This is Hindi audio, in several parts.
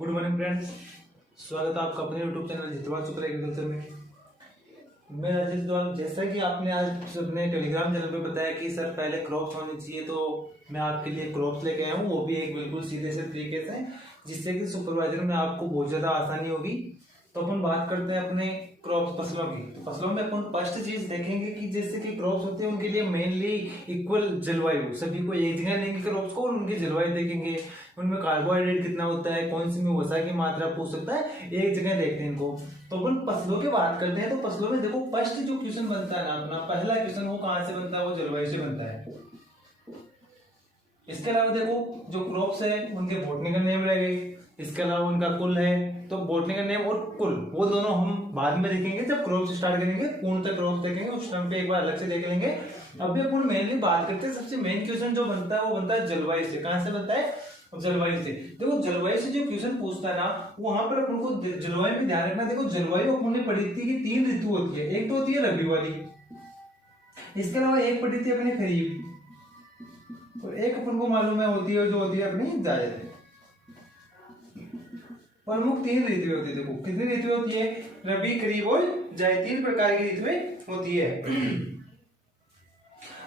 गुड मॉर्निंग फ्रेंड्स, स्वागत है आपका अपने यूट्यूब चैनल जितवार शुक्र एग्रीकल्चर में। मैं राजेश द्वार। जैसा कि आपने आज अपने टेलीग्राम चैनल पे बताया कि सर पहले क्रॉप्स होनी चाहिए, तो मैं आपके लिए क्रॉप्स लेके आया हूँ, वो भी एक बिल्कुल सीधे से तरीके से, जिससे कि सुपरवाइजर में आपको बहुत ज़्यादा आसानी होगी। तो अपन बात करते हैं अपने क्रॉप्स फसलों की। तो फसलों में अपन फर्स्ट चीज देखेंगे कि जैसे कि क्रॉप्स होते हैं उनके लिए मेनली इक्वल जलवायु, सभी को एक जगह लेंगे क्रॉप्स को और उनकी जलवायु देखेंगे, उनमें कार्बोहाइड्रेट कितना होता है, कौन सी में वसा की मात्रा पूछ सकता है, एक जगह देखते हैं इनको। तो अपन फसलों की बात करते हैं। तो फसलों में देखो फर्स्ट जो क्वेश्चन बनता है ना, अपना पहला क्वेश्चन वो कहाँ से बनता है, वो जलवायु से बनता है। इसके अलावा देखो जो क्रॉप्स है उनके बॉटनिकल नेम रह गए, इसके अलावा उनका कुल है, तो बॉटनिकल नेम और कुल वो दोनों हम बाद में देखेंगे जब क्रॉप्स स्टार्ट करेंगे, पूर्णतः क्रॉप्स देखेंगे उस टाइम पे एक बार अलग से देख लेंगे। अभी अपन मेनली बात करते हैं, सबसे मेन क्वेश्चन जो बनता है वो बनता है जलवायु से। कहां से बनता है? जलवायु से। देखो जलवायु से जो क्वेश्चन पूछता है ना, वहां पर अपन को जलवायु में ध्यान रखना। देखो जलवायु अपन ने पढ़ी थी कि 3 ऋतु होती है, एक तो होती है रबी वाली, इसके अलावा एक पढ़ी थी अपनी खरीफ, और एक अपन को मालूम है होती है जो होती है अपनी जायद। प्रमुख 3 ऋतुएं होती है। देखो कितनी ऋतुएं होती है? रबी, खरीफ और जायद, 3 प्रकार की ऋतुएं होती है।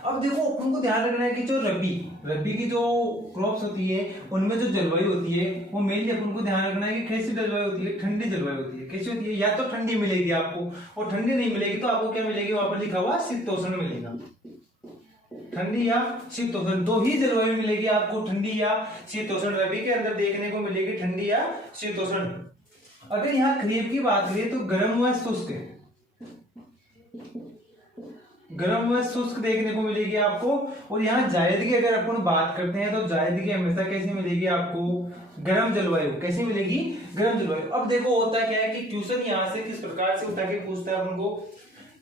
अब देखो अपन को ध्यान रखना है कि जो रबी की जो क्रॉप्स होती है उनमें जो जलवायु होती है वो मेनली अपन को ध्यान रखना है कि कैसी जलवायु होती है, ठंडी जलवायु होती है। कैसी होती है? या तो ठंडी मिलेगी आपको, और ठंडी नहीं मिलेगी तो आपको क्या मिलेगी? वहां पर लिखा हुआ शीतोष्ण मिलेगा। ठंडी या शीतोष्ण, दो ही जलवायु मिलेगी आपको, ठंडी या शीतोष्ण। रबी के अंदर देखने को मिलेगी ठंडी या शीतोष्ण। अगर यहाँ खरीफ की बात करें तो गर्म व शुष्क, गर्म व शुष्क देखने को मिलेगी आपको। और यहाँ जायद की अगर अपन बात करते हैं तो जायद की हमेशा कैसी मिलेगी आपको? गर्म जलवायु। कैसी मिलेगी? गर्म जलवायु। अब देखो होता क्या है कि क्वेश्चन यहाँ से किस प्रकार से उठा के पूछता है अपन को।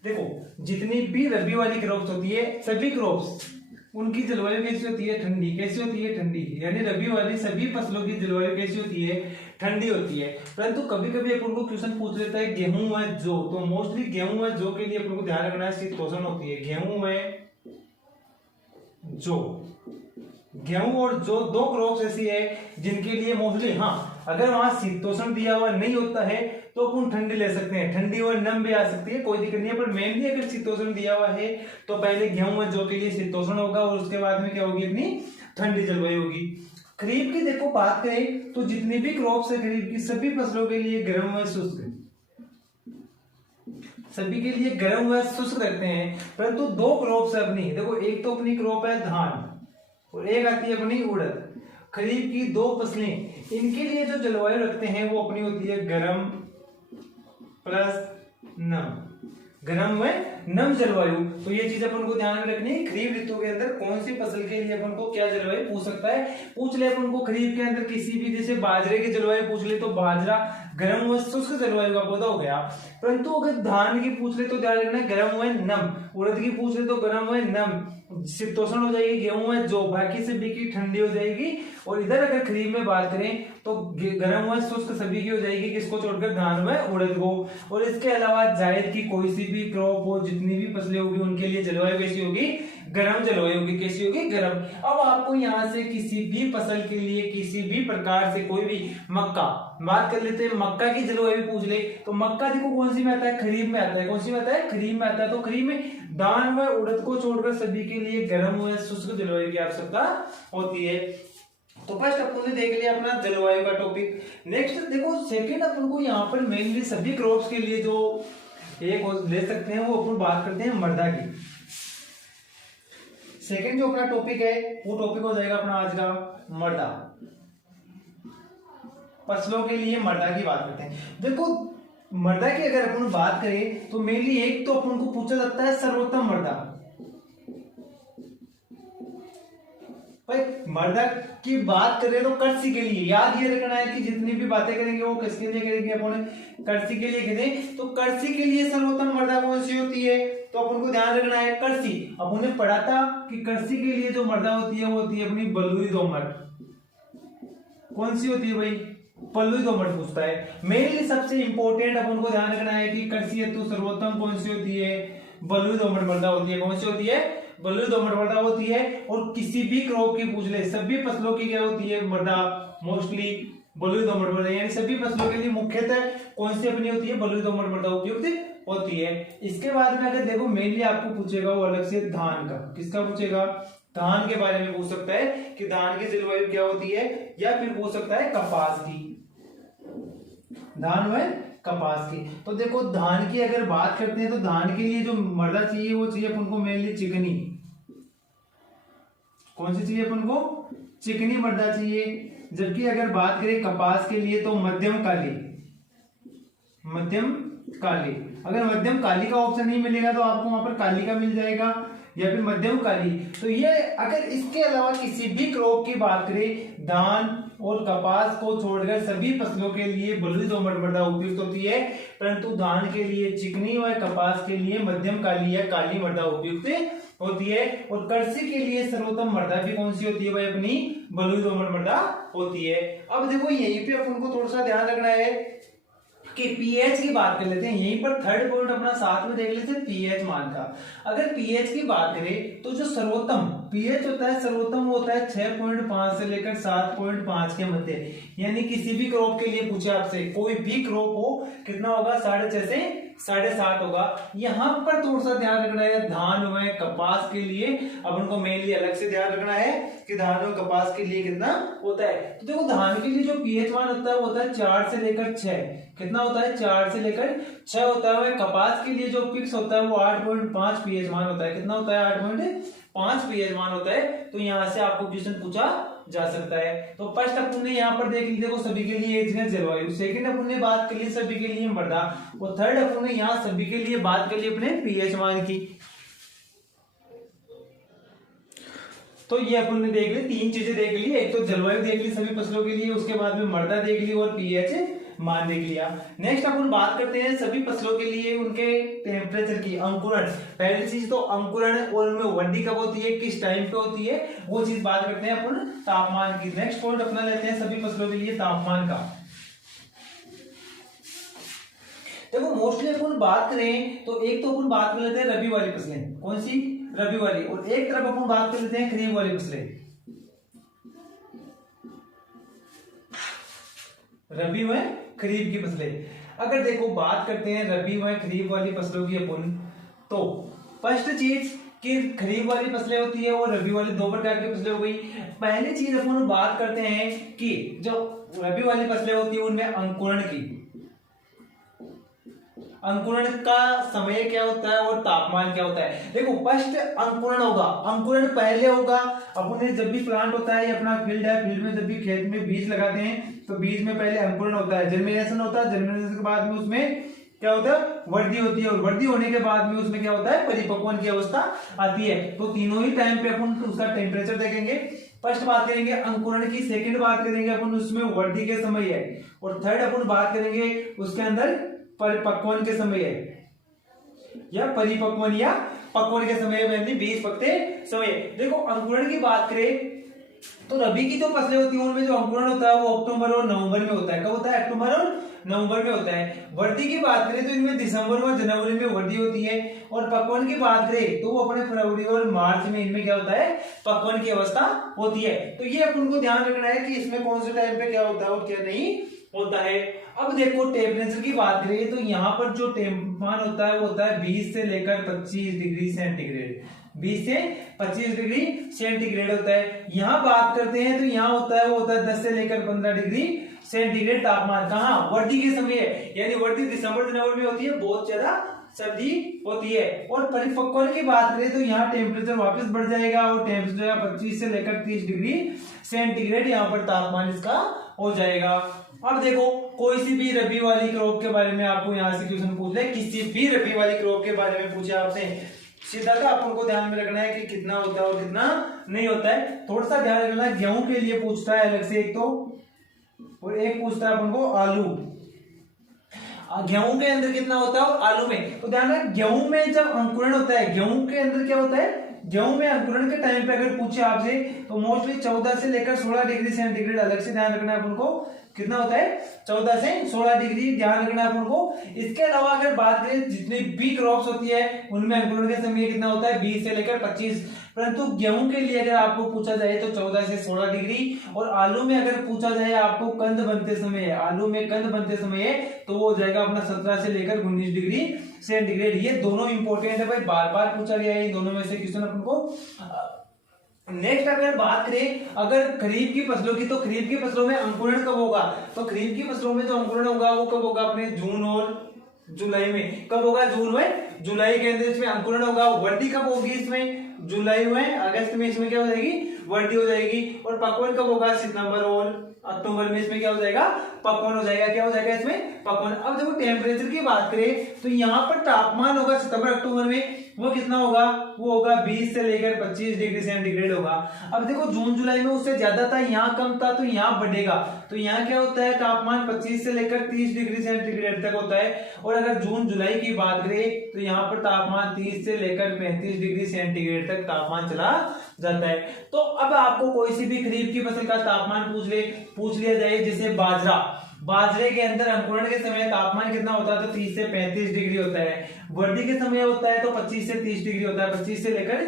देखो जितनी भी रबी वाली क्रॉप्स होती है, सभी क्रॉप्स उनकी जलवायु कैसी होती है? ठंडी। कैसी होती है? ठंडी। यानी रबी वाली सभी फसलों की जलवायु कैसी होती है? ठंडी होती है। परंतु कभी कभी अपन को क्वेश्चन पूछ लेता है गेहूं व जौ, तो मोस्टली गेहूं व जौ के लिए अपन को ध्यान रखना है शीतोष्ण होती है। गेहूं व जौ, गेहूं और जौ दो क्रॉप्स ऐसी है जिनके लिए मोस्टली, हाँ अगर वहां शीतोष्ण दिया हुआ नहीं होता है तो अपन ठंडी ले सकते हैं, ठंडी और नम भी आ सकती है, कोई दिक्कत नहीं है। पर मेनली अगर शीतोष्ण दिया हुआ है तो पहले गेहूं और जौ के लिए शीतोष्ण होगा और उसके बाद में क्या होगी? अपनी ठंडी जलवायु होगी। खरीफ की देखो बात करें तो जितनी भी क्रॉप्स है खरीफ की, सभी फसलों के लिए गर्म व शुष्क, सभी के लिए गर्म व शुष्क रहते हैं। परंतु 2 क्रॉप्स है अपनी। देखो एक तो अपनी क्रॉप है धान और एक आती है अपनी उड़द। खरीफ की 2 फसलें, इनके लिए जो जलवायु रखते हैं वो अपनी होती है गर्म प्लस नम, गर्म व नम जलवायु। तो ये चीज अपन को ध्यान में रखनी है। खरीफ ऋतु के अंदर कौन सी फसल के लिए अपन को क्या जलवायु पूछ सकता है? पूछ ले अपन को खरीफ के अंदर किसी भी, जैसे बाजरे की जलवायु पूछ ले तो बाजरा गर्म व शुष्क जलवायु का पौधा हो गया। परंतु अगर धान की पूछ ले तो ध्यान रखना है गर्म व नम, उड़द की पूछ ले तो गर्म व नम, शीतोष्ण हो जाएगी गेहूं व जौ, बाकी सभी की ठंडी हो जाएगी। और इधर अगर खरीफ में बात करें तो गर्म व शुष्क सभी की हो जाएगी, किसको छोड़कर? धान व उड़द को। और इसके अलावा जायद की कोई सी भी क्रॉप हो, जितनी भी फसलें होगी उनके लिए जलवायु कैसी होगी? गर्म जलवायु होगी। कैसी होगी? गर्म। अब आपको यहाँ से किसी भी फसल के लिए किसी भी प्रकार से कोई भी, मक्का बात कर लेते हैं, मक्का की जलवायु पूछ ले तो मक्का देखो कौन सी में आता है? खरीफ में आता है। कौन सी में आता है? खरीफ में आता है। तो खरीफ में धान व उड़द को छोड़कर सभी के लिए गर्म व शुष्क जलवायु की आवश्यकता होती है। तो फर्स्ट अपन ने देख लिया अपना जलवायु का टॉपिक। नेक्स्ट देखो सेकंड अपन को यहाँ पर मेनली सभी क्रॉप्स के लिए जो एक ले सकते हैं वो अपन बात करते हैं मृदा की। सेकंड जो अपना टॉपिक है वो टॉपिक हो जाएगा अपना आज का मृदा। फसलों के लिए मृदा की बात करते हैं। देखो मृदा की अगर अपन बात करें तो मेनली एक तो अपन को पूछा जाता है सर्वोत्तम मृदा। भाई मृदा की बात करें तो कृषि के लिए याद ये रखना है कि जितनी भी बातें करेंगे वो किसके लिए करेंगे? अपन कृषि के लिए करें। तो कृषि के लिए सर्वोत्तम मृदा कौन सी होती है? तो अपन को ध्यान रखना है कृषि। अपन ने पढ़ा था कि कृषि के लिए जो मृदा होती है वो होती है अपनी बलुई दोमट। कौन सी होती है भाई? बलुई दोमट पूछता है। मेनली सबसे इंपॉर्टेंट अपन को ध्यान रखना है कि कृषि हेतु सर्वोत्तम कौन सी होती है? बलुई दोमट मृदा होती है। कौन सी होती है? बलुई दोमट मृदा होती है। और किसी भी क्रॉप की पूछ ले, सभी फसलों की क्या होती है मृदा? मोस्टली बलुई दोमट मृदा, यानी सभी फसलों के लिए मुख्यतः कौन सी अपनी होती है, बलुई दोमट मृदा उपयुक्त होती है। इसके बाद में अगर देखो मेनली आपको पूछेगा वो अलग से धान का, किसका पूछेगा, धान के बारे में पूछ सकता है कि धान की जलवायु क्या होती है, या फिर पूछ सकता है कपास की, धान व कपास की। तो देखो धान की अगर बात करते हैं तो धान के लिए जो मृदा चाहिए वो चाहिए अपन को मेनली चिकनी, कौन सी चाहिए अपन को, चिकनी मृदा चाहिए। जबकि अगर बात करें कपास के लिए तो मध्यम काली, मध्यम काली। अगर मध्यम काली का ऑप्शन नहीं मिलेगा तो आपको वहां पर काली का मिल जाएगा या फिर मध्यम काली। तो ये अगर इसके अलावा किसी भी क्रॉप की बात करें, धान और कपास को छोड़कर सभी फसलों के लिए बलुई दोमट मृदा उपयुक्त होती है, परंतु धान के लिए चिकनी और कपास के लिए मध्यम काली या काली मृदा उपयुक्त होती है। और कृषि के लिए सर्वोत्तम मृदा भी कौन सी होती है भाई, अपनी बलुई दोमट मृदा होती है। अब देखो यहीं पे अपन को थोड़ा सा ध्यान रखना है कि पीएच की बात कर लेते हैं, यहीं पर थर्ड पॉइंट अपना साथ में देख लेते हैं पीएच मान का। अगर पीएच की बात करें तो जो सर्वोत्तम पीएच होता है, सर्वोत्तम होता है 6.5 से लेकर 7.5 के मध्य। यानी किसी भी क्रॉप के लिए पूछे आपसे, कोई भी क्रॉप हो कितना होगा, 6.5 से 7.5 होगा। यहाँ पर थोड़ा सा ध्यान रखना है धान व कपास के लिए, अपन को मेनली अलग से ध्यान रखना है कि धान और कपास के लिए कितना होता है। तो देखो धान के लिए जो पीएच मान होता है वो होता है 4 से लेकर 6, कितना होता है, 4 से लेकर 6 होता है। कपास के लिए जो फिक्स होता है वो 8.5 पीएच मान होता है, कितना होता है, 8.5 पीएच मान होता है। तो यहाँ से आपको क्वेश्चन पूछा जा सकता है। तो फर्स्ट अपन ने यहाँ पर देख ली, देखो सभी के लिए एज जलवायु, सेकंड अपन ने बात कर ली सभी के लिए मृदा, और थर्ड अपन ने यहाँ सभी के लिए बात कर ली अपने पीएच मान की। तो ये अपन ने देख ली, तीन चीजें देख ली, एक तो जलवायु देख ली सभी फसलों के लिए, उसके बाद में मृदा देख ली और पीएच मान देख लिया। नेक्स्ट अपन बात करते हैं सभी फसलों के लिए उनके टेम्परेचर की, अंकुरण। पहली चीज तो अंकुरण और उनमें वृद्धि कब होती है, किस टाइम पे होती है, वो चीज बात करते हैं अपन तापमान की। नेक्स्ट पॉइंट अपना लेते हैं सभी फसलों के लिए तापमान का। देखो मोस्टली अपन बात करें तो एक तो अपन बात कर लेते हैं रबी वाली फसलें, कौन सी, रबी वाली, और एक तरफ अपन बात कर लेते हैं खरीफ वाली फसलें, रबी व खरीफ की फसलें। अगर देखो बात करते हैं रबी व खरीफ वाली फसलों की अपन, तो फर्स्ट चीज कि खरीफ वाली फसलें होती है और रबी वाली, दो प्रकार की फसलें हो गई। पहली चीज अपन बात करते हैं कि जो रबी वाली फसलें होती है उनमें अंकुरण की, अंकुरण का समय क्या होता है और तापमान क्या होता है। देखो फर्स्ट अंकुरण होगा, अंकुरण पहले होगा, अपने जब भी प्लांट होता है, अपना फील्ड है, फील्ड में जब भी खेत में बीज लगाते हैं तो बीज में पहले अंकुरण होता है, जर्मिनेशन होता है, जर्मिनेशन के बाद में उसमें क्या होता है, वृद्धि होती है, और वृद्धि होने के बाद में उसमें क्या होता है, परिपक्वन की अवस्था आती है। तो तीनों ही टाइम पे अपन उसका टेम्परेचर देखेंगे। फर्स्ट बात करेंगे अंकुरण की, सेकंड बात करेंगे अपन उसमें वृद्धि के समय है, और थर्ड अपन बात करेंगे उसके अंदर परिपक्वन के समय है, या परिपक्वन या पक्वन के समय में, बीज पकते समय। देखो अंकुरण की बात करें तो रबी की जो फसलें होती है उनमें जो अंकुरण होता है वो अक्टूबर और नवंबर में होता है। कब होता है, अक्टूबर और नवंबर में होता है। वृद्धि की बात करें तो इनमें दिसंबर और जनवरी में वृद्धि होती है, और पक्वन की बात करें तो वो अपने फरवरी और मार्च में इनमें क्या होता है, पक्वन की अवस्था होती है। तो ये अपन को ध्यान रखना है कि इसमें कौन से टाइम पे क्या होता है और क्या नहीं होता है। अब देखो टेम्परेचर की बात करें तो यहाँ पर जो तापमान होता है वो होता है 20 से लेकर 25 डिग्री सेंटीग्रेड, 20 से 25 डिग्री सेंटीग्रेड होता है। यहाँ बात करते हैं तो यहाँ होता है वो होता है 10 से लेकर 15 डिग्री सेंटीग्रेड तापमान। कहाँ, वृद्धि के समय है, यानी वृद्धि दिसंबर जनवरी में होती है, बहुत ज्यादा सर्दी होती है। और परिपक्वन की बात करें तो यहाँ टेम्परेचर वापस बढ़ जाएगा और टेम्परेचर 25 से लेकर 30 डिग्री सेंटीग्रेड यहाँ पर तापमान इसका हो जाएगा। अब देखो कोई सी भी रबी वाली क्रॉप के बारे में आपको यहाँ से क्वेश्चन पूछ ले, किसी भी रबी वाली क्रॉप के बारे में पूछे आपसे, सीधा का अपन को ध्यान में रखना है कि कितना होता है और कितना नहीं होता है। थोड़ा सा ध्यान रखना है, गेहूं के लिए पूछता है अलग से एक तो, और एक पूछता है अपन को आलू, गेहूं के अंदर कितना होता है और आलू में। तो ध्यान रखना गेहूं में जब अंकुरण होता है, गेहूं के अंदर क्या होता है, गेहूं में अंकुरण के टाइम पे अगर पूछे आपसे तो मोस्टली 14 से लेकर 16 डिग्री सेंटीग्रेड अलग से ध्यान रखना है अपन को, कितना होता है 14 से 16 डिग्री ध्यान रखना है अपन को। इसके अलावा अगर बात करें जितनी भी क्रॉप्स होती है उनमें अंकुरण के समय कितना होता है 20 से लेकर 25 परंतु गेहूं के लिए अगर आपको पूछा जाए तो 14 से 16 डिग्री, और आलू में अगर पूछा जाए आपको कंद बनते समय, आलू में कंद बनते समय तो वो हो जाएगा अपना 17 से लेकर 19 डिग्री सेंटीग्रेड। ये दोनों इंपॉर्टेंट है भाई, बार बार पूछा गया है इन दोनों में से क्वेश्चन अपन को। नेक्स्ट अगर बात करें अगर खरीफ की फसलों की, तो खरीफ की फसलों में अंकुरण कब होगा, तो खरीफ की फसलों में जो अंकुरण होगा वो कब होगा, अपने जून और जुलाई में। कब होगा, जून में जुलाई के अंदर इसमें अंकुरण होगा। वृद्धि कब होगी इसमें, जुलाई में अगस्त में इसमें क्या हो जाएगी, वृद्धि हो जाएगी। और पक्वन कब होगा, सितंबर और अक्टूबर में इसमें क्या हो जाएगा, पक्वन हो जाएगा। क्या हो जाएगा इसमें, पक्वन। अब देखो टेम्परेचर की बात करें तो यहाँ पर तापमान होगा सितंबर अक्टूबर में वो कितना होगा, वो होगा 20 से लेकर 25 डिग्री सेंटीग्रेड होगा। अब देखो जून जुलाई में उससे ज्यादा था, यहाँ कम था, तो यहाँ बढ़ेगा। तो यहाँ क्या होता है, तापमान 25 से लेकर 30 डिग्री सेंटीग्रेड तक होता है। और अगर जून जुलाई की बात करें तो यहाँ पर तापमान 30 से लेकर 35 डिग्री सेंटीग्रेड तक तापमान चला जाता है। तो अब आपको कोई सी भी खरीफ की फसल का तापमान पूछ लिया जाए, जैसे बाजरे के अंदर अंकुरण के समय तापमान कितना होता है, तो 30 से 35 डिग्री होता है। वृद्धि के समय होता है तो 25 से 30 डिग्री होता है, 25 से लेकर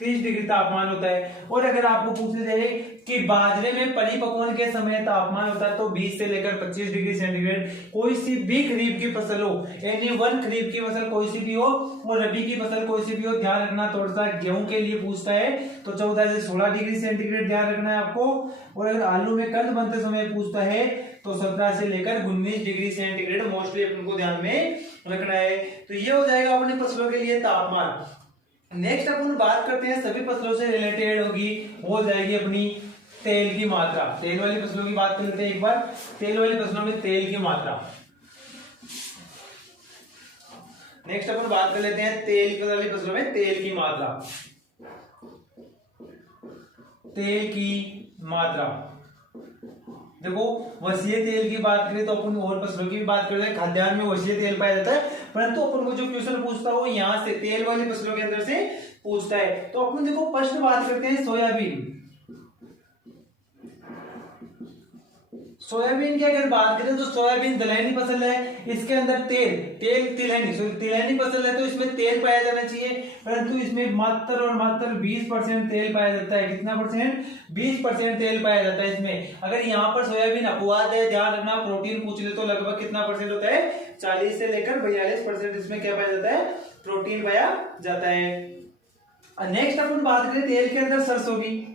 30 डिग्री तापमान होता है। और अगर आपको पूछ लिया जाए कि बाजरे में परिपक्वन के समय तापमान होता है तो 20 से लेकर 25 डिग्री सेंटीग्रेड। कोई सी भी खरीफ की फसल हो, एनी वन खरीफ की फसल कोई सी भी हो, और रबी की फसल कोई सी भी हो, ध्यान रखना थोड़ा सा गेहूं के लिए पूछता है तो 14 से 16 डिग्री सेंटीग्रेड ध्यान रखना है आपको। और अगर आलू में कंद बनते समय पूछता है तो 17 से लेकर 19 डिग्री सेंटीग्रेड मोस्टली अपन को ध्यान में रखना है। तो ये हो जाएगा अपने फसलों के लिए तापमान। नेक्स्ट अपन बात करते हैं सभी फसलों से रिलेटेड होगी, हो जाएगी अपनी तेल की मात्रा। तेल वाली फसलों की बात कर लेते हैं एक बार। तेल वाली फसलों में तेल की मात्रा। नेक्स्ट अपन बात कर लेते हैं तेल वाली फसलों में तेल की मात्रा। तेल की मात्रा देखो, वसीय तेल की बात करें तो अपन और फसलों की भी बात करते हैं। खाद्यान्न में वसीय तेल पाया जाता है, परंतु अपन को जो क्वेश्चन पूछता है वो यहाँ से तेल वाली फसलों के अंदर से पूछता है। तो अपन देखो फर्स्ट बात करते हैं सोयाबीन। सोयाबीन की अगर बात करें तो सोयाबीन दलहनी फसल है, इसके अंदर तिलहनी फसल है तो इसमें तेल पाया जाना चाहिए, परंतु इसमें मात्र और मात्र 20% तेल पाया जाता है। कितना परसेंट, 20% तेल पाया जाता है इसमें। अगर यहाँ पर सोयाबीन अपवाद है, ध्यान रखना, प्रोटीन पूछ ले तो लगभग कितना परसेंट होता है, 40 से लेकर 42% इसमें क्या पाया जाता है, प्रोटीन पाया जाता है। नेक्स्ट अपन बात करें तेल के अंदर सरसों की,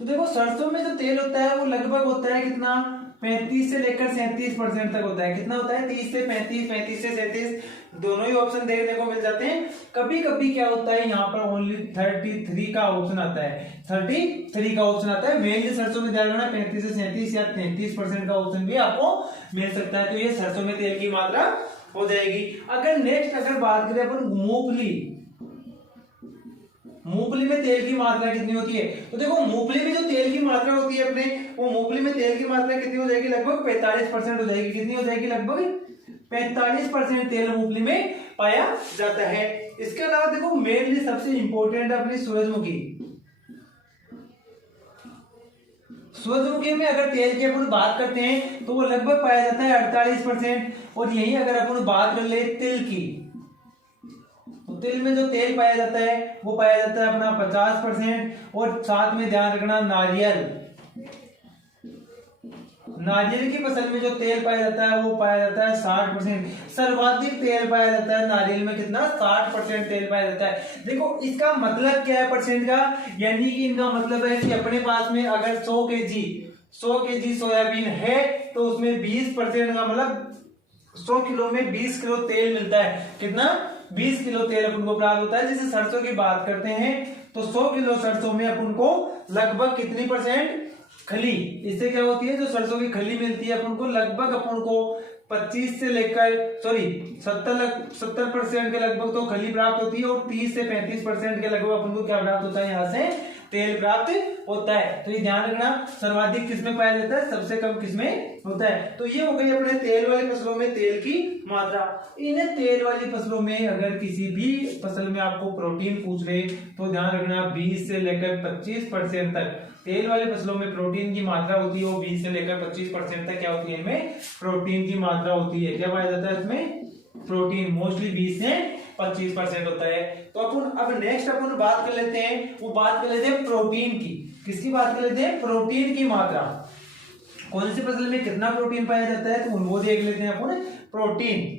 तो देखो सरसों में जो तेल होता है वो लगभग होता है कितना, 35 से लेकर 37% तक होता है। कितना होता है, 30 से 35, 35 से 37, दोनों ही ऑप्शन देखने को मिल जाते हैं। कभी कभी क्या होता है यहाँ पर ओनली 33 का ऑप्शन आता है, 33 का ऑप्शन आता है। मेनली सरसों में ध्यान रखना 35 से 37 या 33% का ऑप्शन भी आपको मिल सकता है। तो ये सरसों में तेल की मात्रा हो जाएगी। अगर नेक्स्ट अगर बात करें अपन मूंगफली में तेल की मात्रा कितनी होती है, तो देखो मूंगफली में जो तेल की मात्रा होती है अपने, वो मूंगफली में तेल की मात्रा कितनी हो जाएगी, लगभग 45% हो जाएगी। कितनी हो जाएगी, लगभग 45% तेल मूंगफली में पाया जाता है। इसके अलावा देखो मेनली सबसे इंपॉर्टेंट अपनी सूरजमुखी। सूरजमुखी में अगर तेल की अपन बात करते हैं तो वो लगभग पाया जाता है 48%। और यही अगर अपन बात कर ले तिल की, तिल में जो तेल पाया जाता है वो पाया जाता है अपना 50%। और साथ में ध्यान रखना नारियल की फसल में जो तेल पाया जाता है वो पाया जाता है 60%। सर्वाधिक तेल पाया जाता है नारियल में, कितना, 60% तेल पाया जाता है। देखो इसका मतलब क्या है परसेंट का, यानी कि इनका मतलब है कि अपने पास में अगर 100 केजी सोयाबीन है तो उसमें 20% का मतलब 100 किलो में 20 किलो तेल मिलता है। कितना, 20 किलो तेल अपन को प्राप्त होता है। जैसे सरसों की बात करते हैं तो 100 किलो सरसों में अपन को लगभग कितनी परसेंट खली, इससे क्या होती है, जो सरसों की खली मिलती है अपन को लगभग अपन को 25 से लेकर 70% के लगभग तो खली प्राप्त होती है। और 30 से 35% के लगभग अपन को क्या प्राप्त होता है, यहाँ से तेल प्राप्त होता है। तो ये ध्यान रखना, सर्वाधिक किसमें पाया जाता है, सबसे कम किसमें होता है। तो ये हो गई अपने तेल वाली फसलों में तेल की मात्रा। इन तेल वाली फसलों में अगर किसी भी फसल में आपको प्रोटीन पूछ ले तो ध्यान रखना 20 से लेकर 25% तक तेल वाली फसलों में प्रोटीन की मात्रा होती है। वो 20 से लेकर 25% तक क्या होती है, इनमें प्रोटीन की मात्रा होती है। क्या पाया जाता है इसमें, प्रोटीन मोस्टली 20 से 25% होता है। तो अब नेक्स्ट अपन बात कर लेते हैं, वो बात कर लेते हैं प्रोटीन की। किसकी बात कर लेते हैं? प्रोटीन की मात्रा। कौन सी फसल में कितना प्रोटीन पाया जाता है, तो वो देख लेते हैं अपन। प्रोटीन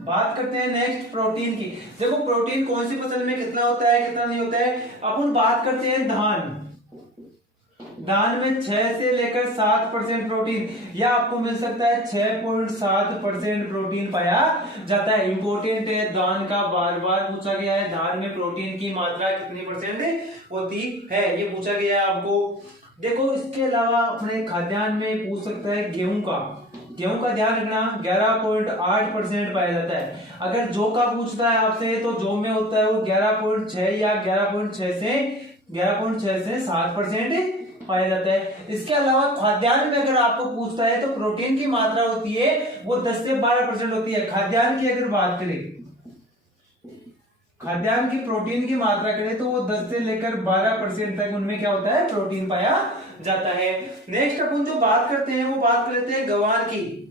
बात करते हैं नेक्स्ट प्रोटीन की। देखो प्रोटीन कौन सी फसल में कितना होता है कितना नहीं होता है। अपन बात करते हैं धान में 6 से लेकर 7% प्रोटीन, या आपको मिल सकता है 6.7% प्रोटीन पाया जाता है। इंपॉर्टेंट है, धान का बार बार पूछा गया है, धान में प्रोटीन की मात्रा कितनी परसेंट होती है, ये पूछा गया है आपको। देखो इसके अलावा अपने खाद्यान्न में पूछ सकता है गेहूं का ध्यान रखना 11.8% पाया जाता है। अगर जौ का पूछता है आपसे तो जौ में होता है वो 11.6 या 11.6 से 7% पाया जाता है। इसके अलावा खाद्यान्न में अगर आपको पूछता है तो प्रोटीन की मात्रा होती है वो 10 से 12% होती है। खाद्यान्न की अगर बात करें, खाद्यान्न की प्रोटीन की मात्रा करें तो वो 10 से लेकर 12% तक उनमें क्या होता है, प्रोटीन पाया जाता है। नेक्स्ट अपन जो बात करते हैं वो बात कर लेते हैं गंवार की।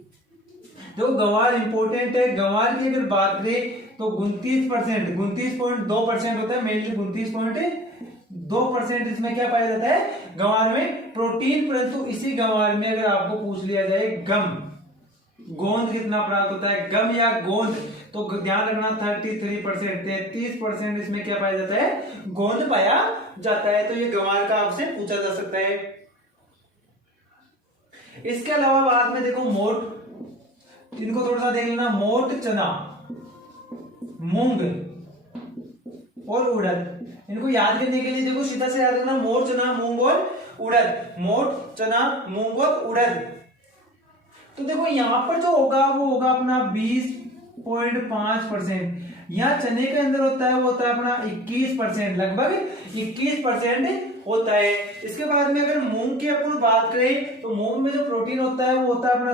जो गंवार इंपॉर्टेंट है, गंवार की अगर बात करें तो 29.2% होता है, मेनली 29.2% इसमें क्या पाया जाता है, गंवार में प्रोटीन। परंतु इसी गंवार में अगर आपको पूछ लिया जाए गोंद कितना प्राप्त होता है, गम या गोंद, तो ध्यान रखना 33% इसमें क्या पाया जाता है, गोंद पाया जाता है। तो ये गंवार का आपसे पूछा जा सकता है। इसके अलावा बाद में देखो मोट, इनको थोड़ा सा देख लेना, मोट, चना, मूंग और उड़द। इनको याद करने के लिए देखो सीधा से याद करना, मोट, चना, मूंग और उड़द। मोट, चना, मूंग और उड़द। तो देखो यहां पर जो होगा वो होगा अपना 20.5%। यहाँ चने के अंदर होता है वो होता है अपना 21%, लगभग 21% होता है। इसके बाद में अगर मूंग की अपन बात करें तो मूंग में जो प्रोटीन होता है वो होता है अपना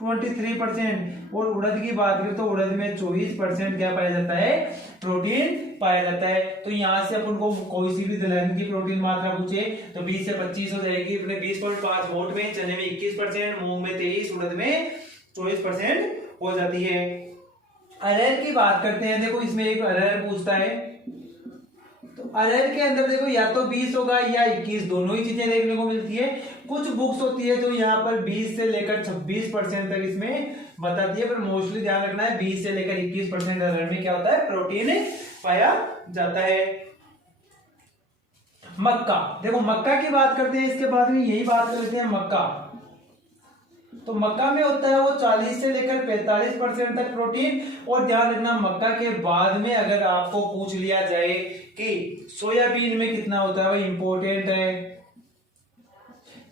23%। और उड़द की बात करें तो उड़द में 24% क्या पाया जाता है, प्रोटीन पाया जाता है। तो यहाँ से अपन को कोई सी भी दलहन की प्रोटीन मात्रा पूछे तो 20 से 25 हो जाएगी। अपने 20.5 मोट में, चने में 21%, मूंग में 23, उड़द में 24% हो जाती है। अरहर की बात करते हैं, देखो इसमें एक अरहर पूछता है तो अरहर के अंदर देखो या तो 20 होगा या 21, दोनों ही चीजें देखने को मिलती है। कुछ बुक्स होती है जो यहाँ पर 20 से लेकर 26% तक इसमें बताती है, पर मोस्टली ध्यान रखना है 20 से लेकर 21% अरहर में क्या होता है, प्रोटीन पाया जाता है। मक्का, देखो मक्का की बात करते हैं, इसके बाद में यही बात कर लेते हैं मक्का। तो मक्का में होता है वो 40 से लेकर 45% तक प्रोटीन। और ध्यान रखना मक्का के बाद में अगर आपको पूछ लिया जाए कि सोयाबीन में कितना होता है, वो इंपॉर्टेंट है।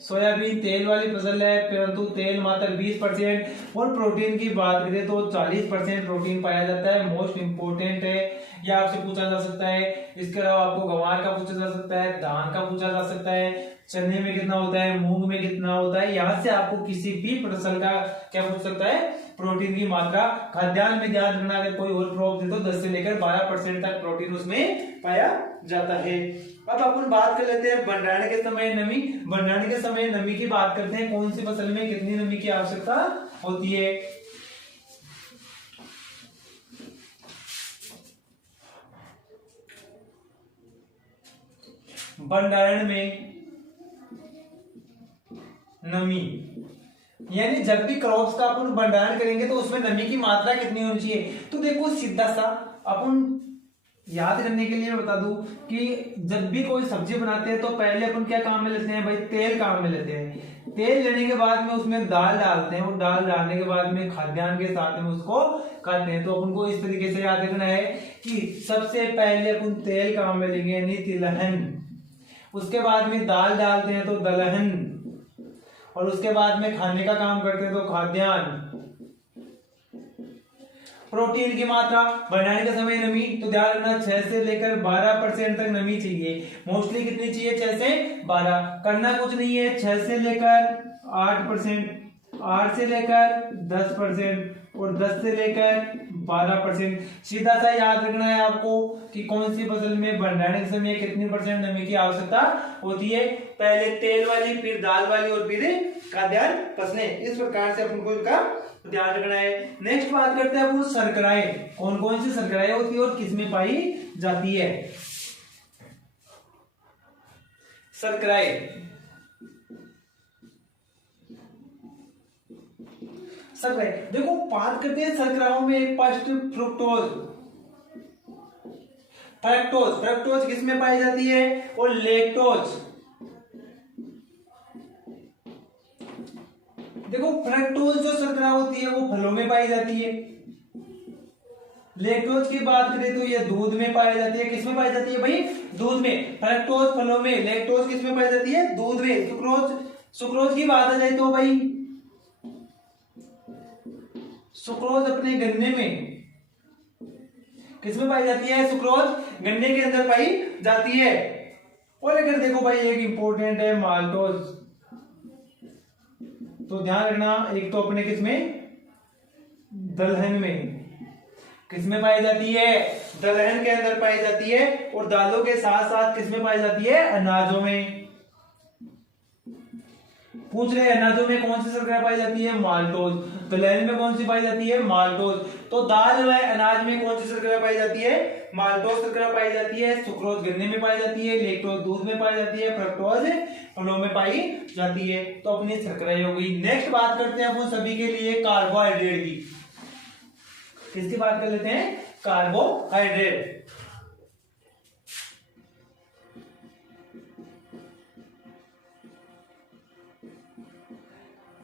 सोयाबीन तेल वाली फसल है, परंतु तेल मात्र 20%। और प्रोटीन की बात करें तो 40% प्रोटीन पाया जाता है, मोस्ट इंपोर्टेंट है, यह आपसे पूछा जा सकता है। इसके अलावा आपको गंवार का पूछा जा सकता है, धान का पूछा जा सकता है, चने में कितना होता है, मूंग में कितना होता है। यहाँ से आपको किसी भी फसल का क्या पूछ सकता है, प्रोटीन की मात्रा। खाद्यान्न में ध्यान रखना, अगर कोई और क्रॉप दे तो 10 से लेकर 12% तक प्रोटीन उसमें पाया जाता है। अब अपन बात कर लेते हैं भंडारण के समय नमी। भंडारण के समय नमी की बात करते हैं, कौन सी फसल में कितनी नमी की आवश्यकता होती है। भंडारण में नमी, यानी जब भी क्रॉप्स का अपन भंडारण करेंगे तो उसमें नमी की मात्रा कितनी होनी चाहिए। तो देखो सीधा सा अपन याद करने के लिए बता दूं कि जब भी कोई सब्जी बनाते हैं तो पहले अपन क्या काम में लेते हैं भाई, तेल काम में लेते हैं। तेल लेने के बाद में उसमें दाल डालते हैं, और दाल डालने के बाद में खाद्यान्न के साथ में उसको खाते हैं। तो अपन को इस तरीके से याद रखना है कि सबसे पहले अपन तेल काम में लेंगे यानी तिलहन, उसके बाद में दाल डालते हैं तो दलहन, और उसके बाद में खाने का काम करते हैं तो खाद्यान्न। प्रोटीन की मात्रा, भंडारण के समय नमी, तो ध्यान रखना 6 से लेकर 12% तक नमी चाहिए। मोस्टली कितनी चाहिए, 6 से 12। करना कुछ नहीं है, 6 से लेकर 8%, 8 से लेकर 10% और 10 से लेकर 12%। सीधा सा याद रखना है आपको कि कौन सी फसल में भंडारण के समय कितनी % नमी की आवश्यकता होती है। पहले तेल वाली, फिर दाल वाली और फिर खाद्यान्न फसलें। इस प्रकार से अपन को इसका ध्यान रखना है। नेक्स्ट बात करते हैं अपन शर्कराएं। कौन कौन सी शर्कराएं होती है और किसमें पाई जाती है। शर्कराएं, शर्कराएं देखो बात करते हैं शर्कराओं में। फर्स्ट फ्रुक्टोज, फ्रक्टोज, फ्रक्टोज किसमें पाई जाती है, और लैक्टोज। देखो फ्रक्टोज जो शर्करा होती है वो फलों में पाई जाती है। लैक्टोज की बात करें तो ये दूध में पाई जाती है। किसमें पाई जाती है भाई, दूध में। फ्रक्टोज फलों में, लैक्टोज किसमें पाई जाती है, दूध में। सुक्रोज, सुक्रोज की बात आ जाए तो भाई सुक्रोज अपने गन्ने में किसमें पाई जाती है, सुक्रोज गन्ने के अंदर पाई जाती है। और अगर देखो भाई एक इंपॉर्टेंट है माल्टोज, तो ध्यान रखना एक तो अपने किसमें, दलहन में। किसमें पाई जाती है, दलहन के अंदर पाई जाती है। और दालों के साथ साथ किसमें पाई जाती है, अनाजों में। पूछ रहे अनाजों में कौन सी शर्करा पाई जाती है, माल्टोज। दलहन में कौन सी पाई जाती है, माल्टोज। तो दाल व अनाज में कौन सी शर्करा पाई जाती है, माल्टोज शर्करा पाई जाती है। सुक्रोज गन्ने में पाई जाती है, लैक्टोज दूध में पाई जाती है, फ्रक्टोज फलों में पाई जाती है। तो अपनी शर्कराएं हो गई। नेक्स्ट बात करते हैं अपन सभी के लिए कार्बोहाइड्रेट की। किसकी बात कर लेते हैं, कार्बोहाइड्रेट।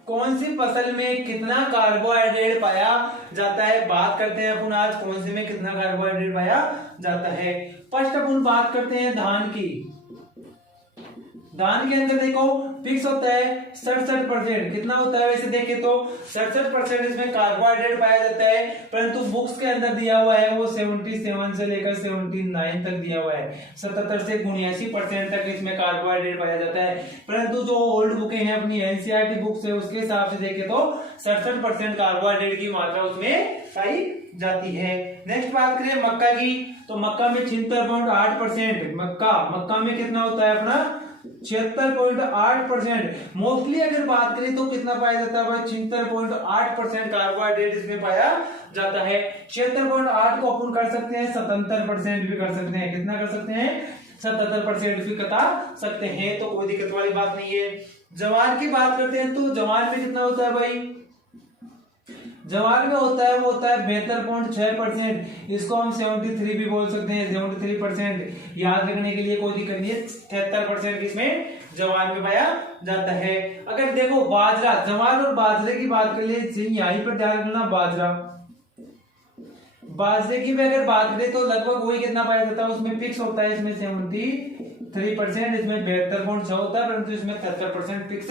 कौन सी फसल में कितना कार्बोहाइड्रेट पाया जाता है, बात करते हैं अपन आज कौन सी में कितना कार्बोहाइड्रेट पाया जाता है। फर्स्ट अपन बात करते हैं धान की। धान के अंदर देखो फिक्स होता है 67%। कितना होता है वैसे देखे तो 67% इसमें कार्बोहाइड्रेट पाया जाता है। परंतु बुक्स के अंदर दिया हुआ है वो 77 से लेकर 79 तक दिया हुआ है। 77 से 79% तक इसमें कार्बोहाइड्रेट पाया जाता है। परंतु जो ओल्ड बुकें हैं अपनी एनसीईआरटी बुक्स है उसके हिसाब से देखे तो 67% कार्बोहाइड्रेट की मात्रा उसमें पाई जाती है। नेक्स्ट बात करें मक्का की, तो मक्का में 76.8%। मक्का में कितना होता है अपना 76.8%। मोस्टली अगर बात करें तो कितना पाया जाता है, 76.8% कार्बोहाइड्रेट इसमें पाया जाता है। 76.8 को अपन कर सकते हैं 77% भी कर सकते हैं। कितना कर सकते हैं, 77% भी बता सकते हैं। तो कोई दिक्कत वाली बात नहीं है। जवार की बात करते हैं तो जवार में कितना होता है भाई, जवार में होता है वो होता है 72.6%। इसको हम 73 भी बोल सकते हैं, 73%। याद रखने के लिए कोई दिक्कत नहीं है। 73% इसमें जवार में पाया जाता है। अगर देखो बाजरा, जवार और बाजरे की बात कर ले, यहीं पर ध्यान रखना बाजरा। बाजरे की भी अगर बात करें तो लगभग वही कितना पाया जाता है, उसमें फिक्स होता है इसमें 73%, इसमें 72.6 होता है, परंतु इसमें 73% फिक्स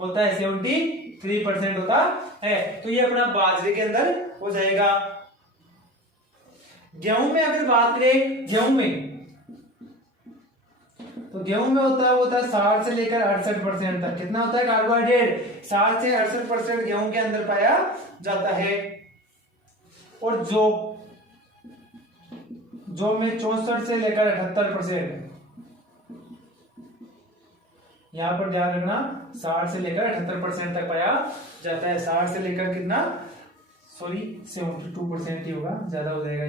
होता है, 73% होता है। तो ये अपना बाजरे के अंदर हो जाएगा। गेहूं में अगर बात करें, गेहूं में तो गेहूं में होता है वो होता है 60 से लेकर 68% तक। कितना होता है कार्बोहाइड्रेट, 60 से 68% गेहूं के अंदर पाया जाता है। और जौ में 64 से लेकर 78%। यहां पर ध्यान रखना 60 से लेकर 78% तक पाया जाता है। 60 से लेकर कितना, सॉरी 72% ही होगा, ज्यादा हो जाएगा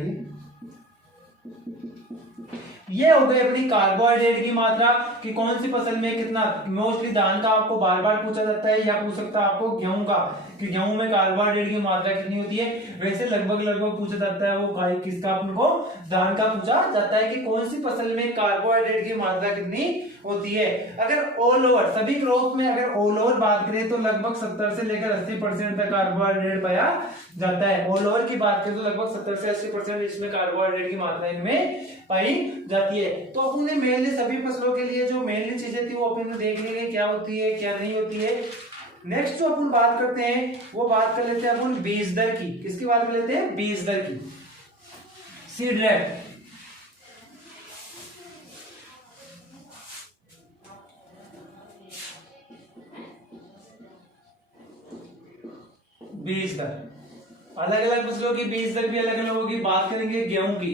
ये हो गई अपनी कार्बोहाइड्रेट की मात्रा कि कौन सी फसल में कितना। मोस्टली धान का आपको बार बार पूछा जाता है, या पूछ सकता है आपको गेहूं का कि गेहूं में कार्बोहाइड्रेट की मात्रा कितनी होती है। वैसे लगभग पूछा जाता है वो भाई किसका, अपन को धान का पूछा जाता है कि कौन सी फसल में कार्बोहाइड्रेट की मात्रा कितनी होती है। अगर ऑल ओवर सभी क्रॉप में अगर ऑल ओवर बात करें तो लगभग 70 से लेकर 80% तक कार्बोहाइड्रेट पाया जाता है। ऑल ओवर की बात करें तो लगभग 70 से 80% इसमें कार्बोहाइड्रेट की मात्रा इनमें पाई जाती है। तो अपने मेनली सभी फसलों के लिए जो मेनली चीजें थी वो अपन देख लेंगे क्या होती है क्या नहीं होती है। नेक्स्ट जो अपन बात करते हैं वो बात कर लेते हैं अपन बीज दर की। किसकी बात कर लेते हैं, बीज दर की, सीड रेट। बीज दर अलग अलग फसलों की बीज दर भी अलग अलग होगी। बात करेंगे गेहूं की,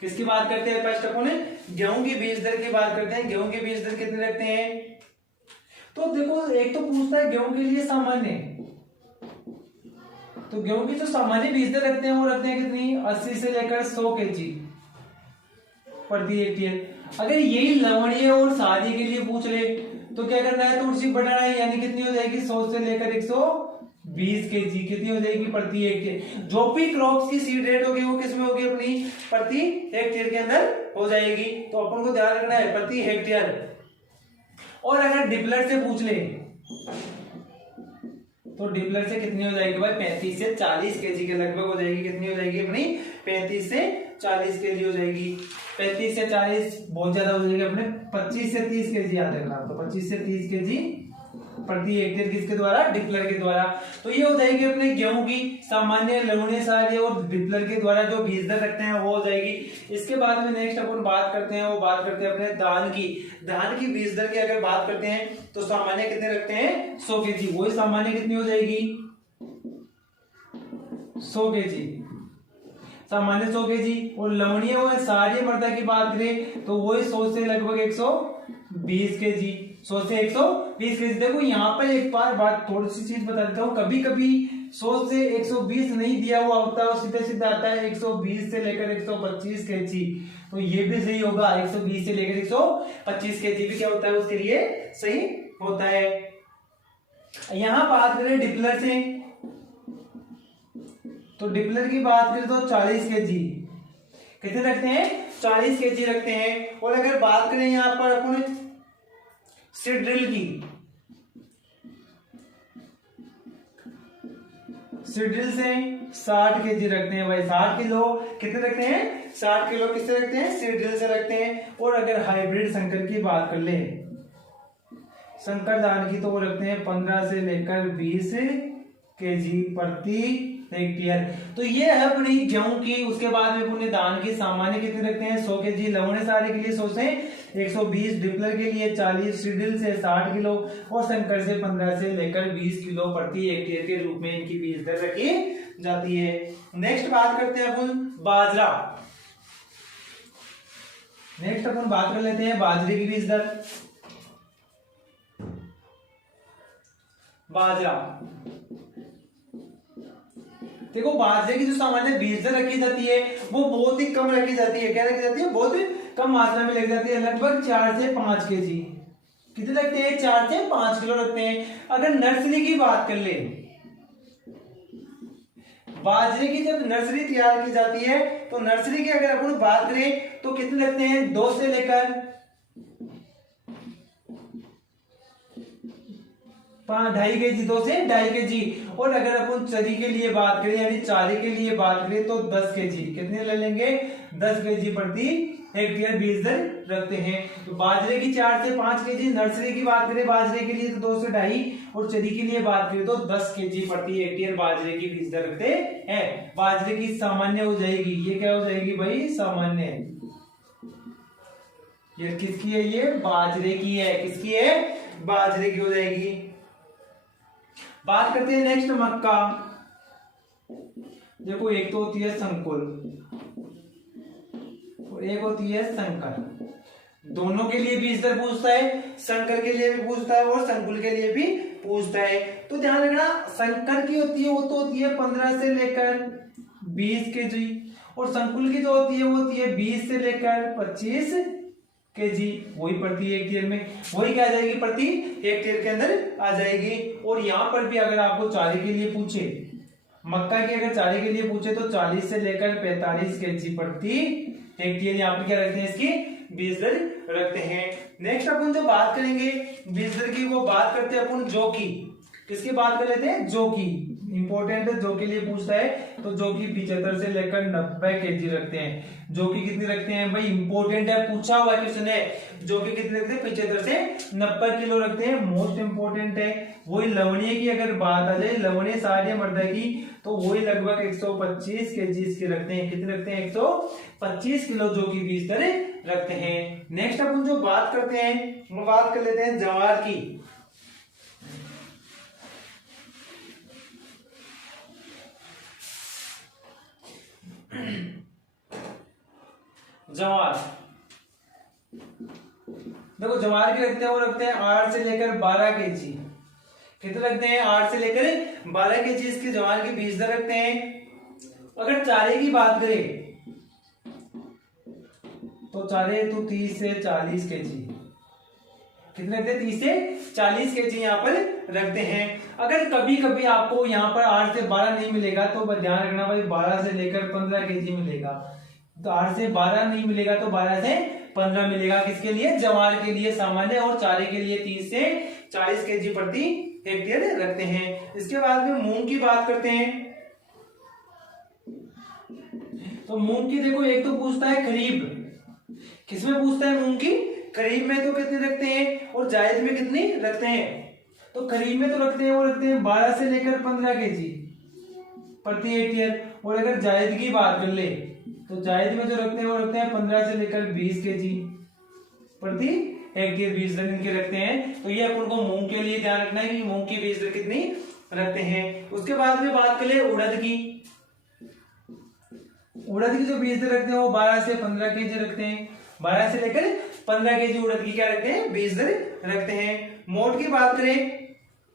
किसकी बात करते हैं? फर्स्ट अपन गेहूं की बीज दर की बात करते हैं। गेहूं की बीज दर कितने रखते हैं? तो देखो, एक तो पूछता है गेहूं के लिए सामान्य, तो गेहूं की जो सामान्य बीज दर रखते हैं वो रखते हैं कितनी? 80 से लेकर 100 केजी प्रति हेक्टेयर। अगर यही लवणीय और सारी के लिए पूछ ले तो क्या करना है? थोड़ी सी बढ़ाना है, यानी कितनी हो जाएगी? 100 से लेकर 120 केजी कितनी हो जाएगी प्रति हेक्टेयर। जो भी क्रॉप्स की सीड रेट होगी वो किसमें होगी? अपनी प्रति हेक्टेयर के अंदर हो जाएगी। तो अपन को ध्यान रखना है प्रति हेक्टेयर। और अगर डिप्लर से पूछ ले तो डिप्लर से कितनी हो जाएगी भाई? 35 से 40 केजी के लगभग हो जाएगी। कितनी हो जाएगी अपनी? 35 से 40 केजी हो जाएगी। 35 से 40 बहुत ज्यादा हो जाएगी अपने। 25 से 30 केजी याद रखना, तो 25 से 30 केजी प्रति हेक्टेयर किसके द्वारा? डिप्लर के द्वारा। तो ये हो जाएगी अपने गेहूं की सामान्य, लवणीय, सारी और डिप्लर के द्वारा जो बीज दर रखते हैं वो हो जाएगी। इसके बाद में नेक्स्ट अपन बात करते हैं, वो बात करते हैं अपने धान की। धान की बीज दर की अगर बात करते हैं तो सामान्य कितने रखते हैं? 100 केजी। वही सामान्य कितनी हो जाएगी? 100 केजी, सामान्य 100 केजी। और लवणीय और सारी मृदा की बात करें तो वही 100 से लगभग 120 केजी। 100 से 120 केजी। देखो यहाँ पर एक बात थोड़ी सी चीज बता देता हूँ, कभी कभी 100 से 120 नहीं दिया हुआ होता है, सीधे सीधा आता है 120 से लेकर 125 केजी। तो ये भी सही होगा, 120 से लेकर 125 केजी भी क्या होता है? उसके लिए सही होता है। यहां बात करें डिप्लर से तो डिप्लर की बात करें तो 40 केजी कितने रखते हैं? 40 केजी रखते हैं। और अगर बात करें यहां पर अपन सीड ड्रिल की, सीड ड्रिल से 60 केजी रखते हैं भाई। 60 किलो कितने रखते हैं? 60 किलो किससे रखते हैं? सीड ड्रिल से रखते हैं। और अगर हाइब्रिड संकर की बात कर ले, संकर धान की, तो वो रखते हैं 15 से लेकर 20 केजी प्रति हेक्टेयर। तो ये है अपनी गेहूं की। उसके बाद में अपने धान की सामान्य कितने रखते हैं? 100 केजी। लवणीय सारे के लिए 100 से 120, डिप्लर के लिए 40, सीडल से 60 किलो और संकर से 15 से लेकर 20 किलो प्रति हेक्टेयर के रूप में इनकी बीज दर रखी जाती है। नेक्स्ट बात करते हैं अपन बाजरा। नेक्स्ट अपन बात कर लेते हैं बाजरे की बीज दर। बाजरा, देखो बाजरे की जो सामान्य बीज दर रखी जाती है वो बहुत ही कम रखी जाती है। क्या रखी जाती है? बहुत ही कम मात्रा में लग जाती है, लगभग 4 से 5 केजी। कितने रखते हैं? 4 से 5 किलो रखते हैं। अगर नर्सरी की बात कर ले, बाजरे की जब नर्सरी तैयार की जाती है तो नर्सरी की अगर अपन बात करें तो कितने रखते हैं? 2 से लेकर 2.5 केजी, 2 से 2.5 केजी। और अगर अपन चरी के लिए बात करें यानी चारे के लिए बात करें तो 10 केजी। कितने ले लेंगे? 10 केजी प्रति हेक्टेयर बीज दर रखते हैं। तो बाजरे की 4 से 5 केजी, नर्सरी की बात करें बाजरे के लिए तो 2 से 2.5, और चरी के लिए बात करें तो 10 केजी प्रति हेक्टेयर बाजरे की बीज दर रखते हैं। बाजरे की सामान्य हो जाएगी, ये क्या हो जाएगी भाई? सामान्य। ये किसकी है? ये बाजरे की है। किसकी है? बाजरे की हो जाएगी। बात करते हैं नेक्स्ट मक्का। देखो एक तो होती है संकुल और एक होती है संकर। दोनों के लिए बीज दर पूछता है, संकर के लिए भी पूछता है और संकुल के लिए भी पूछता है। तो ध्यान रखना, संकर की होती है वो तो होती है 15 से लेकर 20 केजी, और संकुल की जो होती है वो होती है 20 से लेकर 25 केजी। वही प्रति हेक्टेयर में, वही क्या आ जाएगी? प्रति हेक्टेयर के अंदर आ जाएगी। और यहाँ पर भी अगर आपको चारे के लिए पूछे, मक्का की अगर चारे के लिए पूछे तो 40 से लेकर 45 केजी प्रति हेक्टेयर यहाँ पर क्या रखते हैं? इसकी बीज दर रखते हैं। नेक्स्ट अपन जो बात करेंगे बीज दर की, वो बात करते हैं अपन जौ की। किसकी बात कर लेते हैं? जौ की। इंपॉर्टेंट है, जौ के लिए पूछता है तो जौ की 75 से लेकर 90 केजी रखते हैं। जौ की कितनी रखते हैं भाई? इंपॉर्टेंट है, पूछा हुआ क्वेश्चन है। जौ की कितने रखते हैं? 75 से 90 किलो रखते हैं। मोस्ट इंपॉर्टेंट है। वही लवणीय की अगर बात आ जाए, लवणीय सारी मृदा की, तो वही लगभग 125 केजी इसके रखते हैं। कितने रखते हैं? 125 किलो जौ की बीज दर रखते हैं। नेक्स्ट अपन जो बात करते हैं वो बात कर लेते हैं जवार की। ज्वार, देखो ज्वार के रखते हैं, वो रखते हैं 8 से लेकर 12 केजी। कितने रखते हैं? 8 से लेकर 12 केजी इसके ज्वार के बीज दर रखते हैं। अगर चारे की बात करें तो चारे तो 30 से 40 केजी। कितने रखते हैं? 30 से 40 केजी यहाँ पर रखते हैं। अगर कभी कभी आपको यहाँ पर 8 से 12 नहीं मिलेगा तो ध्यान रखना भाई 12 से लेकर 15 केजी मिलेगा। तो 8 से 12 नहीं मिलेगा तो 12 से 15 मिलेगा। किसके लिए? ज्वार के लिए सामान्य, और चारे के लिए 30 से 40 केजी प्रति हेक्टेयर रखते हैं। इसके बाद में मूंग की बात करते हैं। तो मूंग की देखो, एक तो पूछता है खरीफ, किसमें पूछता है? मूंग की खरीफ में तो कितने रखते हैं और जायद में कितनी रखते हैं? तो खरीफ में तो रखते हैं, वो रखते हैं 12 से लेकर 15 केजी प्रति हेक्टेयर। और अगर जायद की बात कर ले तो जायद में जो रखते हैं वो रखते हैं 15 से लेकर 20 केजी प्रति हेक्टेयर बीज दर इनके रखते हैं। तो ये अपन को मूंग के लिए ध्यान रखना है कि मूंग की बीज दर कितनी रखते हैं। उसके बाद में बात करें उड़द की। उड़द की जो बीज दर रखते हैं वो 12 से 15 केजी रखते हैं। 12 से लेकर 15 केजी उड़द की क्या रखते हैं? बीज दर रखते हैं। मोट की बात करें,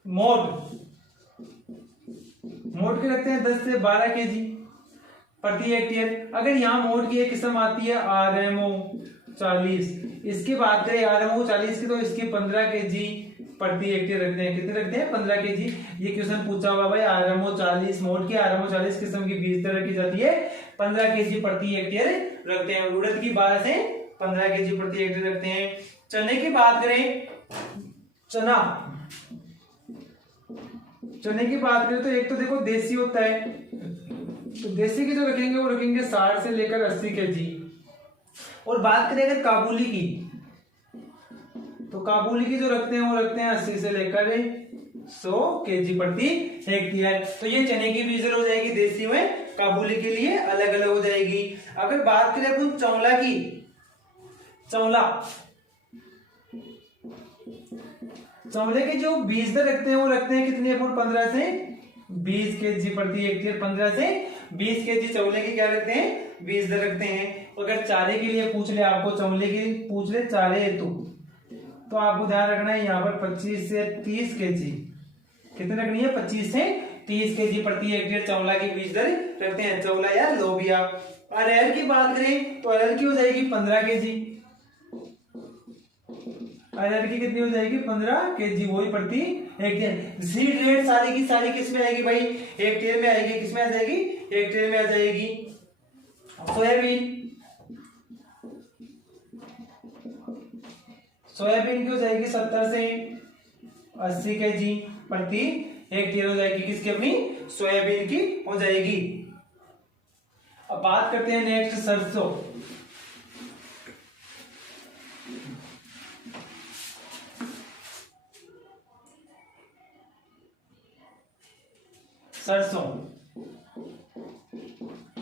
मोट के रखते हैं 10 से 12 केजी प्रति हेक्टेयर। अगर यहाँ मोट की एक किस्म आती है RMO 40, इसकी बात करें RMO 40 की, तो इसकी 15 केजी प्रति हेक्टेयर रखते हैं। कितने रखते हैं? 15 केजी। ये क्वेश्चन पूछा हुआ भाई, RMO 40 मोट की RMO 40 किस्म की बीज दर रखी जाती है 15 केजी प्रति हेक्टेयर रखते हैं। उड़द की 12 से 15 केजी प्रति हेक्टेयर रखते हैं। चने की बात करें, चने की बात करें तो एक तो देखो देसी होता है, तो देसी की जो रखेंगे वो रखेंगे 60 से लेकर 80 केजी। और बात करें अगर काबुली की, तो काबुली की जो रखते हैं वो रखते हैं 80 से लेकर 100 केजी प्रति हेक्टेयर। तो ये चने की बीज दर हो जाएगी देसी में, काबुली के लिए अलग अलग हो जाएगी। अगर बात करें अपन चौला की, चौले के जो बीज दर रखते हैं वो रखते हैं कितने? 15 से 20 केजी प्रति हेक्टेयर। 15 से 20 केजी चौले की क्या रखते हैं? बीज दर रखते हैं। अगर चारे के लिए पूछ ले आपको, चौले की पूछ ले चारे हेतु, तो आपको ध्यान रखना है यहाँ पर 25 से 30 केजी। कितने रखनी है? 25 से 30 केजी प्रति हेक्टेयर चौला की बीज दर रखते हैं। चौला या लोबिया। अरहर की बात करें तो अरहर की हो जाएगी 15 केजी। अरहर की कितनी हो जाएगी? 15 केजी, वही प्रति हेक्टेयर। सीड रेट सारी की सारी किसमें आएगी भाई? हेक्टेयर में आएगी। किसमें आ जाएगी? हेक्टेयर में आ जाएगी। सोयाबीन की हो जाएगी 70 से 80 केजी प्रति हेक्टेयर हो जाएगी। किसकी? अपनी सोयाबीन की हो जाएगी। अब बात करते हैं नेक्स्ट सरसों।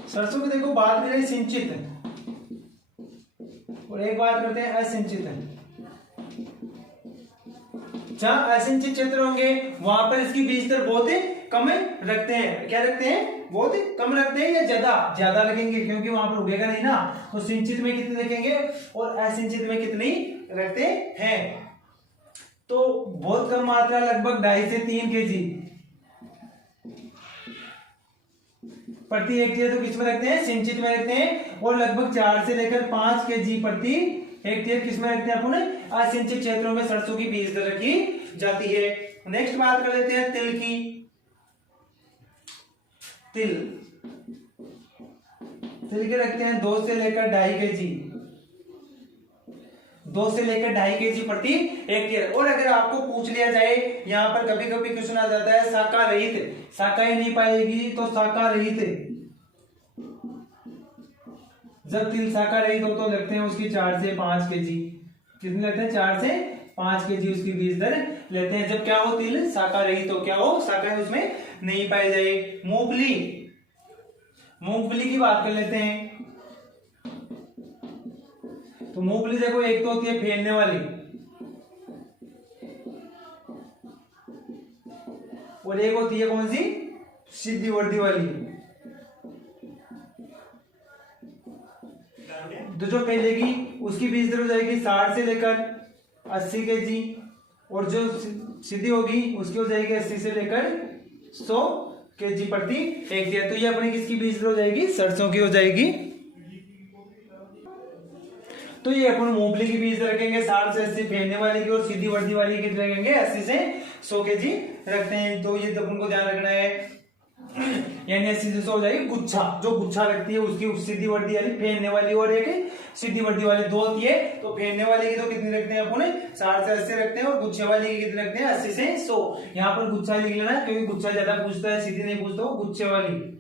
सरसों की देखो बात करें सिंचित, और एक बात करते हैं असिंचित। जहां असिंचित क्षेत्र होंगे वहां पर इसकी बीज दर बहुत कम रखते हैं। क्या रखते हैं? बहुत कम रखते हैं या ज्यादा लगेंगे, क्योंकि वहां पर उगेगा नहीं ना। तो सिंचित में कितने रखेंगे और असिंचित में कितनी रखते हैं? तो बहुत कम मात्रा, लगभग 2.5 से 3 केजी प्रति हेक्टेयर तो किसमें रखते हैं? सिंचित में रखते हैं। और लगभग 4 से लेकर 5 केजी प्रति हेक्टेयर किसमें रखते हैं? अपन असिंचित क्षेत्रों में सरसों की बीज दर रखी जाती है। नेक्स्ट बात कर लेते हैं तिल की। तिल के रखते हैं 2 से लेकर 2.5 केजी, 2 से लेकर 2.5 केजी प्रति हेक्टेयर। और अगर आपको पूछ लिया जाए, यहाँ पर कभी कभी क्वेश्चन आ जाता है शाखा रहित, शाखा ही नहीं पाएगी तो शाखा रहित। जब तिल शाखा रहित हो तो लगते हैं उसकी 4 से 5 केजी। कितने लेते हैं? 4 से 5 केजी उसकी बीज दर लेते हैं। जब क्या हो? तिल शाखा रहित हो, क्या हो? शाखा उसमें नहीं पाई जाए। मूंगफली की बात कर लेते हैं। तो मूंगफली देखो, एक तो होती है फैलने वाली और एक होती है कौन सी? सीधी वर्दी वाली। तो जो फैलेगी उसकी बीज दर हो जाएगी 60 से लेकर 80 kg, और जो सीधी होगी उसकी हो जाएगी 80 से लेकर 100 kg प्रति हेक्टेयर। तो ये अपने किसकी बीज दर हो जाएगी, सरसों की हो जाएगी। तो ये अपन मूंगफली की बीज रखेंगे 60 से 80, फैलने वाली की और सीधी वर्दी वाली की रखेंगे 80 से 100 kg रखते हैं। तो ये अपन को ध्यान रखना है, यानी 80 से 100 हो जाएगी गुच्छा, जो गुच्छा रखती है उसकी सीधी वर्दी वाली, फैलने वाली और एक सीधी वर्दी वाली दो होती है। तो फैलने वाली की तो कितनी रखते हैं अपन 60 से 80 रखते हैं, और गुच्छे वाली की कितनी रखते हैं 80 से 100। यहाँ पर गुच्छा लिख लेना क्योंकि गुच्छा ज्यादा पूछता है, सीधी नहीं पूछता, गुच्छे वाली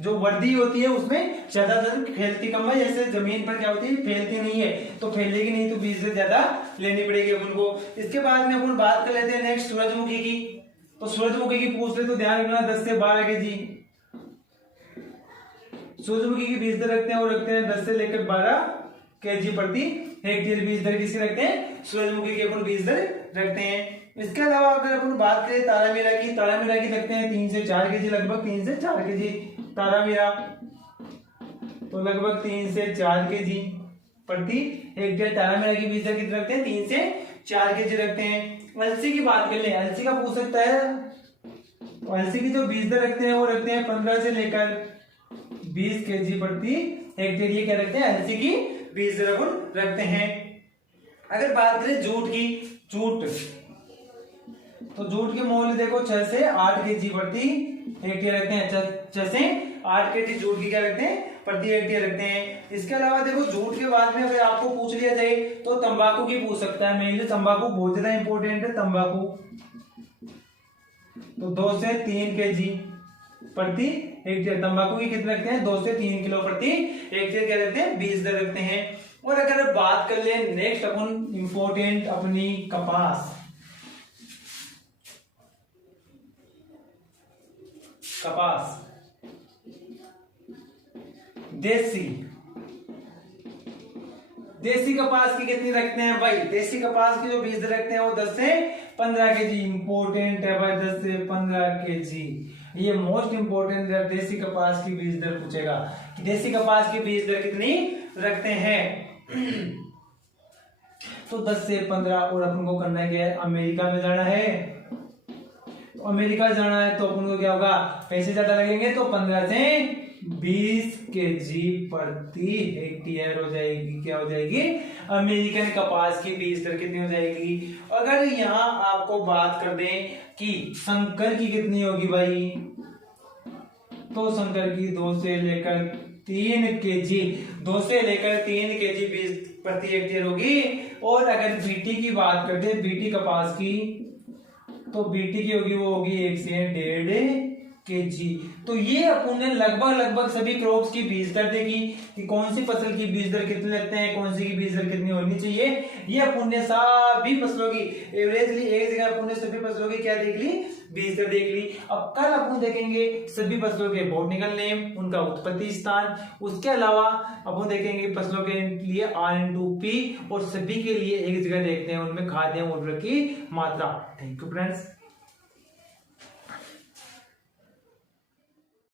जो वर्दी होती है उसमें ज्यादातर फैलती कम है, जैसे जमीन पर क्या होती है फैलती नहीं है, तो फैलेगी नहीं तो बीज से ज्यादा लेनी पड़ेगी अपन को। इसके बाद में अपन बात कर लेते हैं नेक्स्ट सूरजमुखी की। तो सूरजमुखी की पूछ ले तो ध्यान रखना 10 से 12 kg सूरजमुखी की बीज दर रखते हैं, और रखते हैं 10 से लेकर 12 kg प्रति हेक्टेयर। बीज दर किसकी रखते हैं, सूरजमुखी की अपन बीज दर रखते हैं। इसके अलावा अगर अपन बात करें तारामीरा की, तारामीरा की रखते हैं 3 से 4 kg, लगभग 3 से 4 kg तारामीरा, तो लगभग 3 से 4 kg प्रति हेक्टेयर तारामीरा की बीज दर कितने रखते हैं, 3 से 4 kg रखते हैं। अलसी की बात कर ले, अलसी का पूछ सकता है, तो अलसी की जो बीज दर रखते हैं वो रखते हैं 15 से लेकर 20 kg प्रति हेक्टेयर। ये क्या रखते हैं, अलसी की बीज दर अपन रखते हैं। अगर बात करें जूट की, जूट तो जूट के मूल्य देखो 6 से 8 kg प्रति हेक्टेयर रखते हैं, 6 से 8 kg जूट की क्या रखते हैं प्रति हेक्टेयर रखते हैं। इसके अलावा देखो जूट के बाद में अगर आपको पूछ लिया जाए तो तंबाकू की पूछ सकता है, मेनली तंबाकू बहुत ज्यादा इंपॉर्टेंट है। तंबाकू तो 2 से 3 kg प्रति हेक्टेयर, तंबाकू की कितने रखते हैं 2 से 3 किलो प्रति हेक्टेयर क्या रखते हैं बीज दर रखते हैं। और अगर बात कर ले नेक्स्ट अपन इंपॉर्टेंट अपनी कपास, कपास देसी कपास की कितनी रखते हैं भाई, देसी कपास की जो बीज रखते हैं वो 10 से 15 kg। इंपॉर्टेंट है भाई 10 से 15 kg, ये मोस्ट इंपॉर्टेंट है। देसी कपास की बीज दर पूछेगा कि देसी कपास की बीज दर कितनी रखते हैं, तो 10 से 15। और अपन को करना क्या है, अमेरिका में जाना है, तो अमेरिका जाना है तो अपन को क्या होगा, पैसे ज्यादा लगेंगे, तो 15 से 20 kg प्रति हेक्टेयर हो जाएगी, क्या हो जाएगी अमेरिकन कपास की बीज दर कितनी हो जाएगी। अगर यहाँ आपको बात कर दें कि संकर की कितनी होगी भाई, तो संकर की 2 से लेकर 3 kg, 2 से लेकर 3 kg बीज प्रति हेक्टेयर होगी। और अगर बीटी की बात करते हैं, बीटी कपास की, तो बीटी की होगी वो होगी 1 से 1.5 kg। तो ये अपन ने लगभग सभी क्रॉप्स की बीज दर देखी कि कौन सी फसल की बीज दर कितने लगते हैं, कौन सी की बीज दर कितनी होनी चाहिए। ये अपन ने सभी फसलों की एवरेजली एक जगह अपन ने सभी फसलों की क्या देख ली, बीज दर देख ली। अब कल अपन देखेंगे सभी फसलों के बॉटनिकल नेम, उनका उत्पत्ति स्थान, उसके अलावा अपन देखेंगे फसलों के लिए R/P, और सभी के लिए एक जगह देखते हैं उनमें खाद्य उर्वरक की मात्रा। Thank you friends.